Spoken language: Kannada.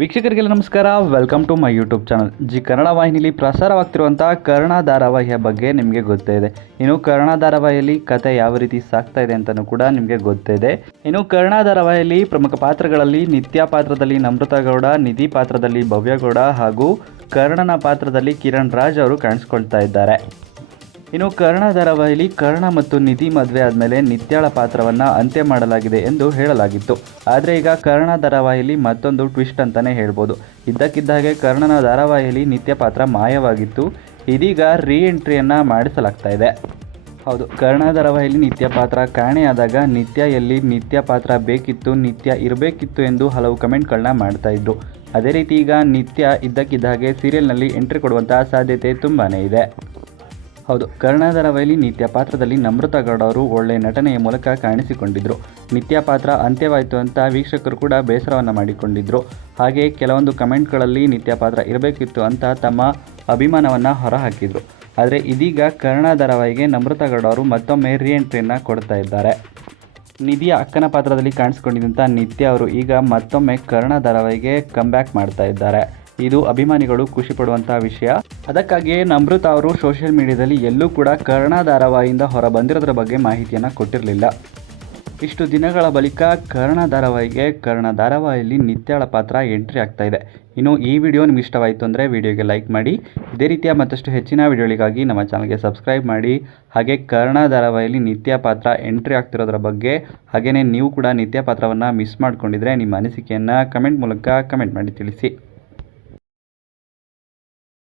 ವೀಕ್ಷಕರಿಗೆಲ್ಲ ನಮಸ್ಕಾರ. Welcome to my YouTube channel. Zee Kannada ವಾಹಿನಿಯಲ್ಲಿ ಪ್ರಸಾರವಾಗ್ತಿರುವಂಥ ಕರ್ಣ ಧಾರಾವಾಹಿಯ ಬಗ್ಗೆ ನಿಮಗೆ ಗೊತ್ತೇ ಇದೆ. ಇನ್ನು ಕರ್ಣ ಧಾರಾವಾಹಿಯಲ್ಲಿ ಕತೆ ಯಾವ ರೀತಿ ಸಾಗ್ತಾ ಇದೆ ಅಂತಲೂ ಕೂಡ ನಿಮಗೆ ಗೊತ್ತೇ ಇದೆ. ಇನ್ನು ಕರ್ಣ ಧಾರಾವಾಹಿಯಲ್ಲಿ ಪ್ರಮುಖ ಪಾತ್ರಗಳಲ್ಲಿ ನಿತ್ಯ ಪಾತ್ರದಲ್ಲಿ ನಮ್ರತಾ ಗೌಡ, ನಿಧಿ ಪಾತ್ರದಲ್ಲಿ ಭವ್ಯ ಗೌಡ ಹಾಗೂ ಕರ್ಣನ ಪಾತ್ರದಲ್ಲಿ ಕಿರಣ್ ರಾಜ್ ಅವರು ಕಾಣಿಸ್ಕೊಳ್ತಾ ಇದ್ದಾರೆ. ಇನ್ನು ಕರ್ಣ ಧಾರಾವಾಹಿಯಲ್ಲಿ ಕರ್ಣ ಮತ್ತು ನಿಧಿ ಮದುವೆ ಆದಮೇಲೆ ನಿತ್ಯಾಳ ಪಾತ್ರವನ್ನು ಅಂತ್ಯ ಮಾಡಲಾಗಿದೆ ಎಂದು ಹೇಳಲಾಗಿತ್ತು. ಆದರೆ ಈಗ ಕರ್ಣ ಧಾರಾವಾಹಿಯಲ್ಲಿ ಮತ್ತೊಂದು ಟ್ವಿಸ್ಟ್ ಅಂತಲೇ ಹೇಳ್ಬೋದು. ಇದ್ದಕ್ಕಿದ್ದಾಗೆ ಕರ್ಣನ ಧಾರಾವಾಹಿಯಲ್ಲಿ ನಿತ್ಯ ಪಾತ್ರ ಮಾಯವಾಗಿತ್ತು. ಇದೀಗ ಎಂಟ್ರಿಯನ್ನು ಮಾಡಿಸಲಾಗ್ತಾ ಇದೆ. ಹೌದು, ಕರ್ಣ ಧಾರಾವಾಹಿಯಲ್ಲಿ ನಿತ್ಯ ಪಾತ್ರ ಕಾಣೆಯಾದಾಗ ನಿತ್ಯ ಪಾತ್ರ ಬೇಕಿತ್ತು, ನಿತ್ಯ ಇರಬೇಕಿತ್ತು ಎಂದು ಹಲವು ಕಮೆಂಟ್ಗಳನ್ನ ಮಾಡ್ತಾ ಇದ್ರು. ಅದೇ ರೀತಿ ಈಗ ನಿತ್ಯ ಇದ್ದಕ್ಕಿದ್ದಾಗೆ ಸೀರಿಯಲ್ನಲ್ಲಿ ಎಂಟ್ರಿ ಕೊಡುವಂತಹ ಸಾಧ್ಯತೆ ತುಂಬಾ ಇದೆ. ಹೌದು, ಕರ್ಣ ಧಾರಾವಾಹಿಯಲ್ಲಿ ನಿತ್ಯ ಪಾತ್ರದಲ್ಲಿ ನಮ್ರತಾ ಗೌಡ ಅವರು ಒಳ್ಳೆಯ ನಟನೆಯ ಮೂಲಕ ಕಾಣಿಸಿಕೊಂಡಿದ್ದರು. ನಿತ್ಯ ಪಾತ್ರ ಅಂತ್ಯವಾಯಿತು ಅಂತ ವೀಕ್ಷಕರು ಕೂಡ ಬೇಸರವನ್ನು ಮಾಡಿಕೊಂಡಿದ್ದರು. ಹಾಗೆ ಕೆಲವೊಂದು ಕಮೆಂಟ್ಗಳಲ್ಲಿ ನಿತ್ಯ ಪಾತ್ರ ಇರಬೇಕಿತ್ತು ಅಂತ ತಮ್ಮ ಅಭಿಮಾನವನ್ನು ಹೊರಹಾಕಿದರು. ಆದರೆ ಇದೀಗ ಕರ್ಣ ಧಾರಾವಾಹಿಗೆ ನಮ್ರತಾ ಗೌಡ ಅವರು ಮತ್ತೊಮ್ಮೆ ಎಂಟ್ರಿಯನ್ನು ಕೊಡ್ತಾ ಇದ್ದಾರೆ. ನಿಧಿಯ ಅಕ್ಕನ ಪಾತ್ರದಲ್ಲಿ ಕಾಣಿಸಿಕೊಂಡಿದ್ದಂಥ ನಿತ್ಯ ಅವರು ಈಗ ಮತ್ತೊಮ್ಮೆ ಕರ್ಣ ಧಾರಾವಾಹಿಗೆ ಕಮ್ಬ್ಯಾಕ್ ಮಾಡ್ತಾ ಇದ್ದಾರೆ. ಇದು ಅಭಿಮಾನಿಗಳು ಖುಷಿ ಪಡುವಂಥ ವಿಷಯ. ಅದಕ್ಕಾಗಿಯೇ ನಮ್ರತಾ ಅವರು ಸೋಷಿಯಲ್ ಮೀಡಿಯಾದಲ್ಲಿ ಎಲ್ಲೂ ಕೂಡ ಕರ್ಣ ಧಾರಾವಾಹಿಯಿಂದ ಹೊರ ಬಂದಿರೋದ್ರ ಬಗ್ಗೆ ಮಾಹಿತಿಯನ್ನು ಕೊಟ್ಟಿರಲಿಲ್ಲ. ಇಷ್ಟು ದಿನಗಳ ಬಳಿಕ ಕರ್ಣ ಧಾರಾವಾಹಿಯಲ್ಲಿ ನಿತ್ಯಾಳ ಪಾತ್ರ ಎಂಟ್ರಿ ಆಗ್ತಾ ಇದೆ. ಇನ್ನು ಈ ವಿಡಿಯೋ ನಿಮ್ಗೆ ಇಷ್ಟವಾಯಿತು ಅಂದರೆ ವಿಡಿಯೋಗೆ ಲೈಕ್ ಮಾಡಿ. ಇದೇ ರೀತಿಯ ಮತ್ತಷ್ಟು ಹೆಚ್ಚಿನ ವಿಡಿಯೋಗಳಿಗಾಗಿ ನಮ್ಮ ಚಾನಲ್ಗೆ ಸಬ್ಸ್ಕ್ರೈಬ್ ಮಾಡಿ. ಹಾಗೆ ಕರ್ಣ ಧಾರಾವಾಹಿಯಲ್ಲಿ ನಿತ್ಯ ಪಾತ್ರ ಎಂಟ್ರಿ ಆಗ್ತಿರೋದ್ರ ಬಗ್ಗೆ, ಹಾಗೆಯೇ ನೀವು ಕೂಡ ನಿತ್ಯ ಪಾತ್ರವನ್ನು ಮಿಸ್ ಮಾಡ್ಕೊಂಡಿದ್ರೆ ನಿಮ್ಮ ಅನಿಸಿಕೆಯನ್ನು ಕಮೆಂಟ್ ಮೂಲಕ ಕಮೆಂಟ್ ಮಾಡಿ ತಿಳಿಸಿ.